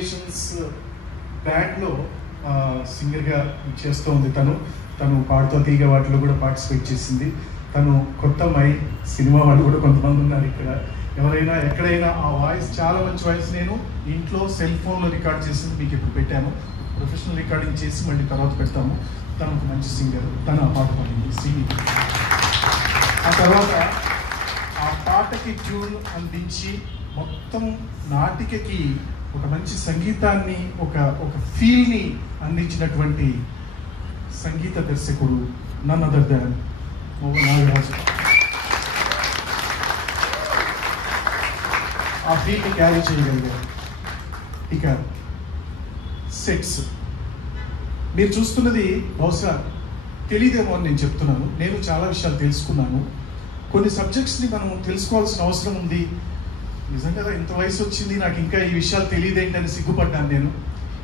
Creations బ్యాండ్లో సింగర్గా చేస్తూ ఉంది. తను పాడుతూ తీగ వాటిలో కూడా పార్టిసిపేట్ చేసింది. తను కొత్త మై సినిమా వాళ్ళు కూడా కొంతమంది ఉన్నారు ఇక్కడ. ఎవరైనా ఎక్కడైనా ఆ వాయిస్ చాలా మంచి వాయిస్. నేను ఇంట్లో సెల్ ఫోన్లో రికార్డ్ చేసింది మీకు ఇప్పుడు పెట్టాను. ప్రొఫెషనల్ రికార్డింగ్ చేసి మళ్ళీ తర్వాత పెడతాము. తను ఒక మంచి సింగర్. తను ఆ పాట పాడింది శ్రీనిధి. ఆ తర్వాత ఆ పాటకి ట్యూన్ అందించి మొత్తం నాటికకి ఒక మంచి సంగీతాన్ని ఒక ఫీల్ని అందించినటువంటి సంగీత దర్శకుడు none other than Mohan Nagaraju. ఆ ఫీల్ని క్యారీ చేయగలిగారు. ఇక సెట్స్ మీరు చూస్తున్నది బహుశా తెలియదేమో అని నేను చెప్తున్నాను. నేను చాలా విషయాలు తెలుసుకున్నాను. కొన్ని సబ్జెక్ట్స్ని మనం తెలుసుకోవాల్సిన అవసరం ఉంది. నిజంగా ఇంత వయసు వచ్చింది నాకు ఇంకా ఈ విషయాలు తెలియదేంటని సిగ్గుపడ్డాను నేను.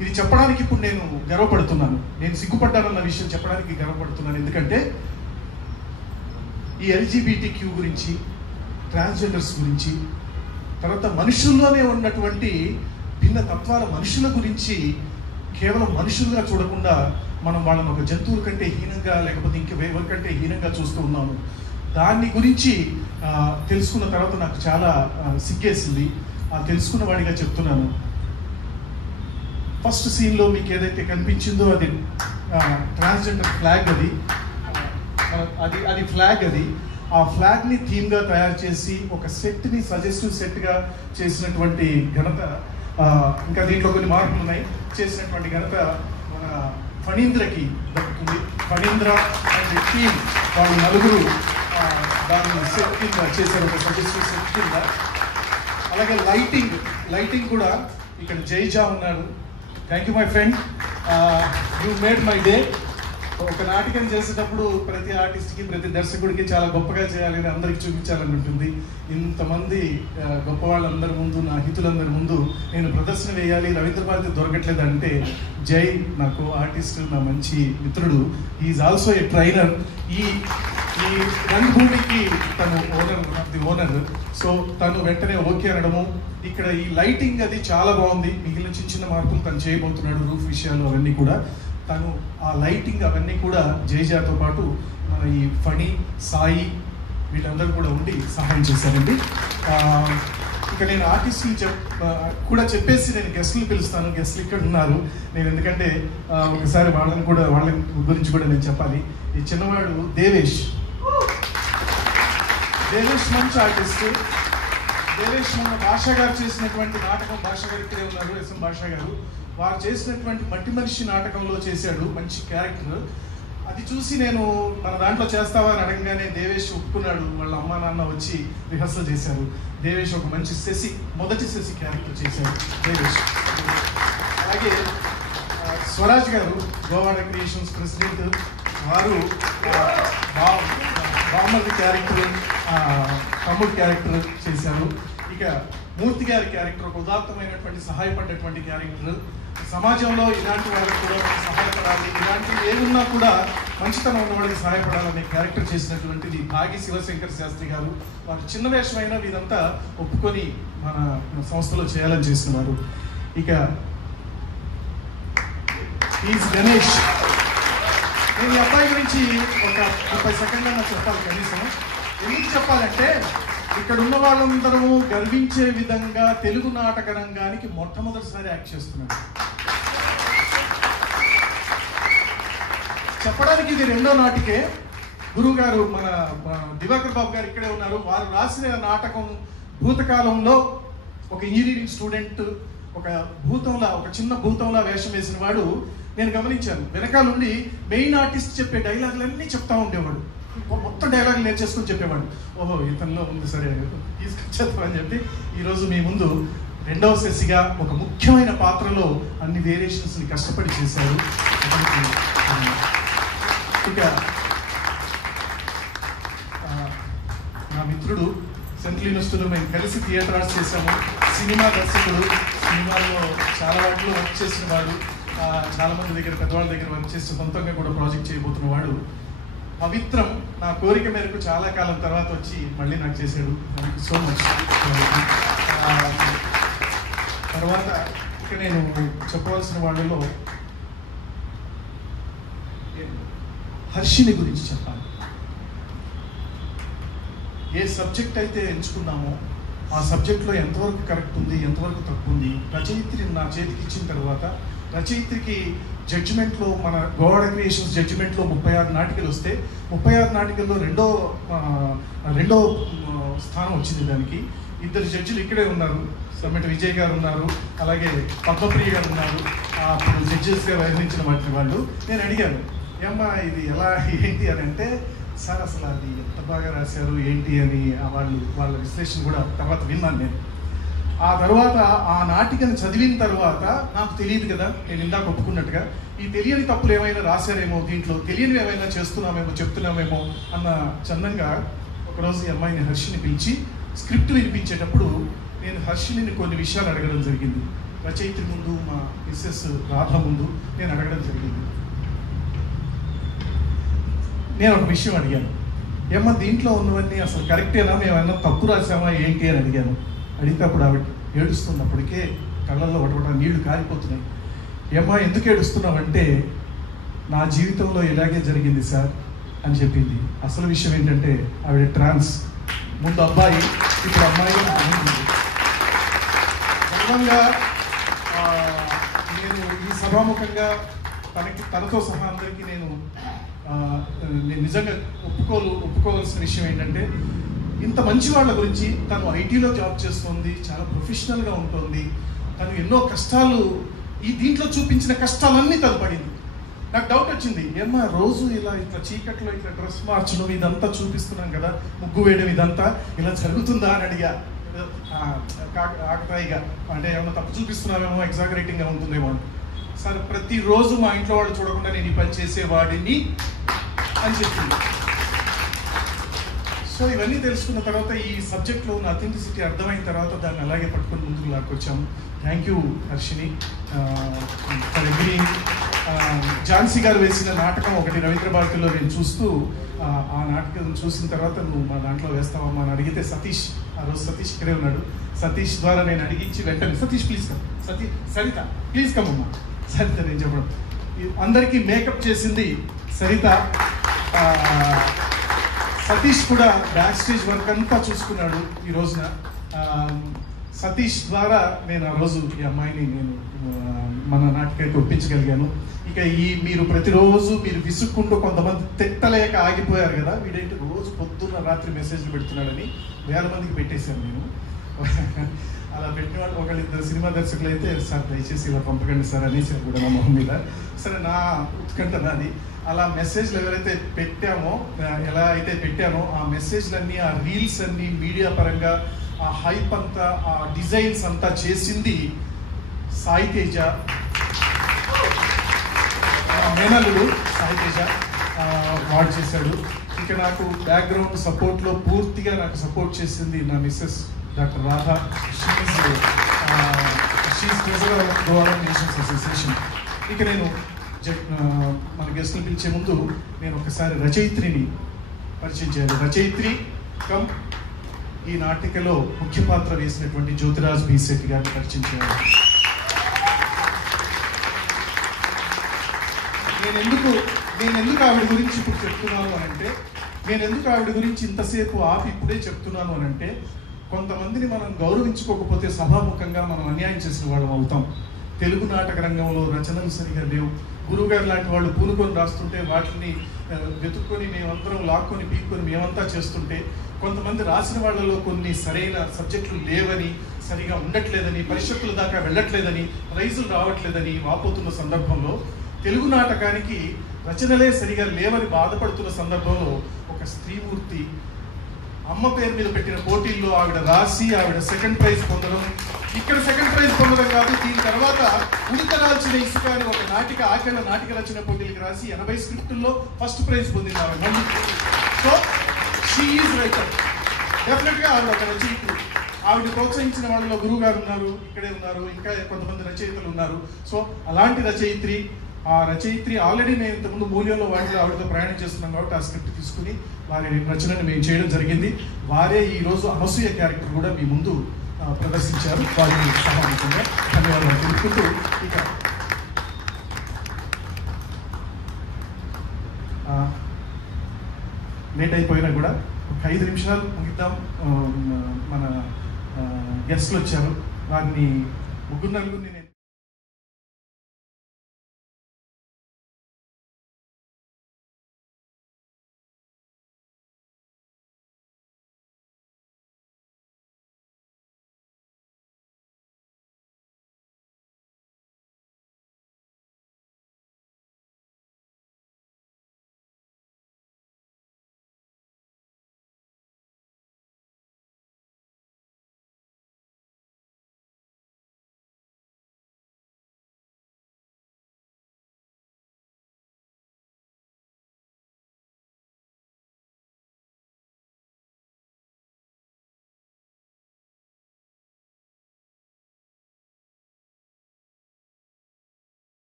ఇది చెప్పడానికి ఇప్పుడు నేను గర్వపడుతున్నాను. నేను సిగ్గుపడ్డానన్న విషయం చెప్పడానికి గర్వపడుతున్నాను. ఎందుకంటే ఈ LGBTQ గురించి, ట్రాన్స్జెండర్స్ గురించి, తర్వాత మనుషుల్లోనే ఉన్నటువంటి భిన్న తత్వాల మనుషుల గురించి కేవలం మనుషులుగా చూడకుండా మనం వాళ్ళని ఒక జంతువుల కంటే హీనంగా లేకపోతే ఇంకెవరికంటే హీనంగా చూస్తూ ఉన్నాము. దాన్ని గురించి తెలుసుకున్న తర్వాత నాకు చాలా సిగ్గేసింది. ఆ తెలుసుకున్న వాడిగా చెప్తున్నాను. ఫస్ట్ సీన్లో మీకు ఏదైతే కనిపించిందో అది ట్రాన్స్జెండర్ ఫ్లాగ్. అది ఫ్లాగ్. ఆ ఫ్లాగ్ని థీమ్గా తయారు చేసి ఒక సెట్ని సజెస్టివ్ సెట్గా చేసినటువంటి ఘనత, ఇంకా దీంట్లో కొన్ని మార్పులు ఉన్నాయి, చేసినటువంటి ఘనత మన ఫణీంద్రకి దక్కుతుంది. ఫణీంద్ర అండ్ టీమ్ వాళ్ళు నలుగురు దాన్ని సెట్ కింద చేశారు, ఒక సజెస్టివ్ సెట్ కింద. అలాగే లైటింగ్ కూడా ఇక్కడ జైజా ఉన్నాడు. Thank you my friend, you made my day. ఒక నాటకం చేసేటప్పుడు ప్రతి ఆర్టిస్ట్కి, ప్రతి దర్శకుడికి చాలా గొప్పగా చేయాలని అందరికి చూపించాలని ఉంటుంది. ఇంతమంది గొప్ప వాళ్ళందరి ముందు, నా హితులందరి ముందు నేను ప్రదర్శన వేయాలి, రవీంద్ర భారతి దొరకట్లేదు అంటే జై నాకు ఆర్టిస్ట్, నా మంచి మిత్రుడు. Is also a trainer. ఈ రంగభూమికి తను ఓనర్. సో తను వెంటనే ఓకే అనడము. ఇక్కడ ఈ లైటింగ్ అది చాలా బాగుంది. మిగిలిన చిన్న మార్పులు తను చేయబోతున్నాడు. రూఫ్ విషయాలు అవన్నీ కూడా తను ఆ లైటింగ్ అవన్నీ కూడా జైజాతో పాటు మన ఈ ఫణి, సాయి వీళ్ళందరూ కూడా ఉండి సహాయం చేశారండి. ఇక నేను ఆర్టిస్టులు కూడా చెప్పేసి నేను గెస్టులు పిలుస్తాను. గెస్టులు ఇక్కడ ఉన్నారు. నేను ఎందుకంటే ఒకసారి వాళ్ళ గురించి కూడా నేను చెప్పాలి. ఈ చిన్నవాడు దేవేష్ మంచి ఆర్టిస్ట్. దేవేష్ మన భాషా గారు చేసినటువంటి నాటకం, భాషా గారు ఇక్కడే ఉన్నారు, SM భాషా గారు. వారు చేసినటువంటి మట్టి మనిషి నాటకంలో చేశాడు మంచి క్యారెక్టర్. అది చూసి నేను మన దాంట్లో చేస్తావా అని అడగగానే దేవేష్ ఒప్పుకున్నాడు. వాళ్ళ అమ్మా నాన్న వచ్చి రిహర్సల్ చేశారు. దేవేష్ ఒక మంచి మొదటి శశి క్యారెక్టర్ చేశారు దేవేష్. అలాగే స్వరాజ్ గారు, గోవాడ క్రియేషన్స్ ప్రెసిడెంట్, వారు బామ్మది క్యారెక్టర్, తమ్ముడు క్యారెక్టర్ చేశారు. ఇక మూర్తి గారి క్యారెక్టర్ ఒక ఉదాత్తమైనటువంటి సహాయపడ్డటువంటి క్యారెక్టర్. సమాజంలో ఇలాంటి వాళ్ళకి కూడా సహాయపడాలి, ఇలాంటివి ఏమున్నా కూడా మంచితనం ఉన్న వాళ్ళకి సహాయపడాలనే క్యారెక్టర్ చేసినటువంటిది భాగి శివశంకర్ శాస్త్రి గారు. వారు చిన్న వేషమైనా వీరంతా ఒప్పుకొని మన సంస్థలో చేయాలని చేస్తున్నారు. ఇక ఈజ్ గణేష్. నేను ఈ అబ్బాయి గురించి ఒక 30 సెకండ్లైనా చెప్పాలి కనీసం. ఎందుకు చెప్పాలంటే ఇక్కడ ఉన్న వాళ్ళందరూ గర్వించే విధంగా తెలుగు నాటక రంగానికి మొట్టమొదటిసారి యాక్ట్ చేస్తున్నాడు. చెప్పడానికి ఇది రెండో నాటికే. గురువు గారు మన దివాకర్ బాబు గారు ఇక్కడే ఉన్నారు. వారు రాసిన నాటకం భూతకాలంలో ఒక ఇంజనీరింగ్ స్టూడెంట్ ఒక చిన్న భూతంలా వేషం వేసిన వాడు. నేను గమనించాను, వెనకాల నుండి మెయిన్ ఆర్టిస్ట్ చెప్పే డైలాగులన్నీ చెప్తా ఉండేవాడు. మొత్తం డైలాగులు నేర్చేసుకొని చెప్పేవాడు. ఓహో ఇతనిలో ఉంది, సరే తీసుకొచ్చేద్దామని చెప్పి ఈరోజు మీ ముందు రెండవ శశిగా ఒక ముఖ్యమైన పాత్రలో అన్ని వేరియేషన్స్ని కష్టపడి చేశారు. ఇక నా మిత్రుడు సెంట్రల్ యూనివర్సిటీలో మేము కలిసి థియేటర్ ఆర్ట్స్ చేశాము. సినిమా దర్శకుడు, సినిమాల్లో చాలా వాటిలో వర్క్ చేసిన వాడు, చాలా మంది దగ్గర పెద్దవాళ్ళ దగ్గర వర్క్ చేసి సొంతంగా కూడా ప్రాజెక్ట్ చేయబోతున్న వాడు. పవిత్రం నా కోరిక మేరకు చాలా కాలం తర్వాత వచ్చి మళ్ళీ నాకు చేశాడు. Thank you so much. తర్వాత ఇక నేను చెప్పవలసిన వాళ్ళలో హర్షిని గురించి చెప్పాలి. ఏ సబ్జెక్ట్ అయితే ఎంచుకున్నామో ఆ సబ్జెక్ట్లో ఎంతవరకు కరెక్ట్ ఉంది, ఎంతవరకు తప్పు ఉంది. రచయిత్రిని నా చేతికి ఇచ్చిన తర్వాత రచయిత్రికి జడ్జిమెంట్లో, మన గోవాడ క్రియేషన్స్ జడ్జిమెంట్లో 36 నాటికలు వస్తే 36 నాటికల్లో రెండో స్థానం వచ్చింది దానికి. 2 జడ్జిలు ఇక్కడే ఉన్నారు, సమ్మెట విజయ్ గారు ఉన్నారు, అలాగే పద్మప్రియ గారు ఉన్నారు, అప్పుడు జడ్జెస్గా వ్యవహరించిన వాళ్ళు. నేను అడిగాను, ఏమ్మా ఇది ఎలా ఏంటి అని అంటే, సార్ అసలు అది ఎంత బాగా రాశారు ఏంటి అని వాళ్ళ విశ్లేషణ కూడా తర్వాత విన్నాను నేను. ఆ తర్వాత ఆ నాటికను చదివిన తర్వాత నాకు తెలియదు కదా, నేను ఇందాక ఒప్పుకున్నట్టుగా ఈ తెలియని తప్పులు ఏమైనా రాశారేమో, దీంట్లో తెలియనివి ఏమైనా చెప్తున్నామేమో అన్న చందంగా ఒకరోజు ఈ అమ్మాయిని హర్షిని పిలిచి స్క్రిప్ట్ వినిపించేటప్పుడు నేను హర్షిని కొన్ని విషయాలు అడగడం జరిగింది. రచయిత్రి ముందు, మా మిస్సెస్ రాధ ముందు నేను అడగడం జరిగింది. నేను ఒక విషయం అడిగాను, ఏమన్నా దీంట్లో ఉన్నవన్నీ అసలు కరెక్టేనా, మేమన్నా తప్పు రాసామా ఏంటి అని అడిగాను. అడిగితే అప్పుడు ఆవిడ ఏడుస్తున్నప్పటికే కళ్ళల్లో ఒకటి నీళ్లు కారిపోతున్నాయి. ఏమ్మా ఎందుకు ఏడుస్తున్నావంటే, నా జీవితంలో ఇలాగే జరిగింది సార్ అని చెప్పింది. అసలు విషయం ఏంటంటే ఆవిడ ట్రాన్స్, ముందు అబ్బాయి ఇప్పుడు అమ్మాయి. గర్వంగా నేను ఈ సభాముఖంగా తనతో సహా అందరికీ నేను నిజంగా ఒప్పుకోవాల్సిన విషయం ఏంటంటే, ఇంత మంచి వాళ్ళ గురించి, తను ఐటీలో జాబ్ చేస్తుంది, చాలా ప్రొఫెషనల్గా ఉంటుంది, తను ఎన్నో కష్టాలు ఈ దీంట్లో చూపించిన కష్టాలన్నీ తను పడింది. నాకు డౌట్ వచ్చింది, ఏమ్మా రోజు ఇట్లా చీకట్లో ఇట్లా డ్రెస్ మార్చడం ఇదంతా చూపిస్తున్నాం కదా, ముగ్గు వేయడం ఇదంతా ఇలా జరుగుతుందా అని అడిగా. ఆకతాయిగా అంటే ఏమన్నా తప్పు చూపిస్తున్నామేమో, ఎగ్జాగరేటింగ్గా ఉంటుందేమో అని. సరే ప్రతిరోజు మా ఇంట్లో వాళ్ళు చూడకుండా నేను ఈ పని చేసేవాడిని అని చెప్పింది. సో ఇవన్నీ తెలుసుకున్న తర్వాత ఈ సబ్జెక్ట్లో ఉన్న అథెంటిసిటీ అర్థమైన తర్వాత దాన్ని అలాగే పట్టుకొని ముందుకు లాక్కొచ్చాము. Thank you Harshini for agreeing. Jhansi garu వేసిన నాటకం ఒకటి రవీంద్ర భారతిలో నేను చూస్తూ, ఆ నాటకం చూసిన తర్వాత నువ్వు మా దాంట్లో వేస్తావమ్మా అని అడిగితే సతీష్, ఆ రోజు సతీష్ ఇక్కడే ఉన్నాడు, సతీష్ ద్వారా నేను అడిగించి వెంటనే Satish please come, Saritha please come అమ్మా, సరిత నేను చెప్పడం. అందరికీ మేకప్ చేసింది సరిత. సతీష్ కూడా బ్యాక్ స్టేజ్ వర్క్ అంతా చూసుకున్నాడు ఈ రోజున. సతీష్ ద్వారా నేను ఆ రోజు ఈ అమ్మాయిని నేను మన నాటికైతే ఒప్పించగలిగాను. ఇక మీరు ప్రతిరోజు మీరు విసుక్కుంటూ కొంతమంది తిట్టలేక ఆగిపోయారు కదా, వీడేంటి రోజు పొద్దున్న రాత్రి మెసేజ్లు పెడుతున్నాడని 1000 మందికి పెట్టేశాను నేను. అలా పెట్టిన వాళ్ళు 1-2 సినిమా దర్శకులు అయితే, సార్ దయచేసి ఇలా పంపకండి సార్ అనేసారు కూడా మా మొహం మీద. సరే నా ఉత్కంఠ నాది. అలా మెసేజ్లు ఎవరైతే ఎలా అయితే పెట్టానో ఆ మెసేజ్లన్నీ, ఆ రీల్స్ అన్నీ మీడియా పరంగా ఆ హైప్ అంతా, ఆ డిజైన్స్ అంతా చేసింది సాయి తేజ, మేనల్లుడు సాయి తేజ వాడు చేశాడు. ఇక నాకు బ్యాక్గ్రౌండ్ సపోర్ట్లో పూర్తిగా నాకు సపోర్ట్ చేసింది నా missus doctor Radha. She's president of Govada nations association. ఇక నేను మన గెస్ట్ని పిలిచే ముందు నేను ఒకసారి రచయిత్రిని పరిచయం చేయాలి. రచయిత్రి కమ్ ఈ నాటికలో ముఖ్య పాత్ర వేసినటువంటి జ్యోతిరాజ్ బి శెట్టి గారిని పరిచయం చేయాలి. నేను ఎందుకు ఆవిడ గురించి ఇప్పుడు చెప్తున్నాను అనంటే, నేను ఎందుకు ఆవిడ గురించి ఇంతసేపు ఆపి ఇప్పుడే చెప్తున్నాను అనంటే, కొంతమందిని మనం గౌరవించుకోకపోతే సభాముఖంగా మనం అన్యాయం చేసిన వాళ్ళం అవుతాం. తెలుగు నాటక రంగంలో రచనలు సరిగా లేవు. గురువుగారు లాంటి వాళ్ళు పూనుకొని రాస్తుంటే వాటిని వెతుక్కొని మేమందరం లాక్కొని పీక్కొని మేమంతా చేస్తుంటే, కొంతమంది రాసిన వాళ్ళలో కొన్ని సరైన సబ్జెక్టులు లేవని, సరిగా ఉండట్లేదని, పరిషత్తుల దాకా వెళ్ళట్లేదని, ప్రైజులు రావట్లేదని వాపోతున్న సందర్భంలో, తెలుగు నాటకానికి రచనలే సరిగా లేవని బాధపడుతున్న సందర్భంలో ఒక స్త్రీమూర్తి అమ్మ పేరు మీద పెట్టిన పోటీల్లో ఆవిడ రాసి ఆవిడ సెకండ్ ప్రైజ్ పొందడం, ఇక్కడ సెకండ్ ప్రైజ్ పొందడం కాదు, దీని తర్వాత ఉడికరాల్చిన ఇసుక అని ఒక నాటిక, ఆఖరి నాటిక రచన పోటీలకు రాసి 80 స్క్రిప్టుల్లో ఫస్ట్ ప్రైజ్ పొందింది ఆవిడ మళ్ళీ. So she is writer. డెఫినెట్గా ఆవిడ ఒక రచయిత్రి. ఆవిడ ప్రోత్సహించిన వాళ్ళలో గురువు గారు ఉన్నారు, ఇక్కడే ఉన్నారు, ఇంకా కొంతమంది రచయితలు ఉన్నారు. సో అలాంటి రచయిత్రి, ఆ రచయిత్రి ఆల్రెడీ మేము ఇంతకుముందు మూల్యంలో వాటిలో ఆవిడతో ప్రయాణం చేస్తున్నాం కాబట్టి ఆ స్క్రిప్ట్ తీసుకుని వారి రచనని మేము చేయడం జరిగింది. వారే ఈరోజు అనసూయ క్యారెక్టర్ కూడా మీ ముందు ప్రదర్శించారు. వారికి సమావేశంగా ధన్యవాదాలు తెలుపుకుంటూ ఇక లేట్ అయిపోయినా కూడా ఒక 5 నిమిషాలు ముగిద్దాం. మన గెస్ట్లు వచ్చారు, వారిని 3 నలుగురిని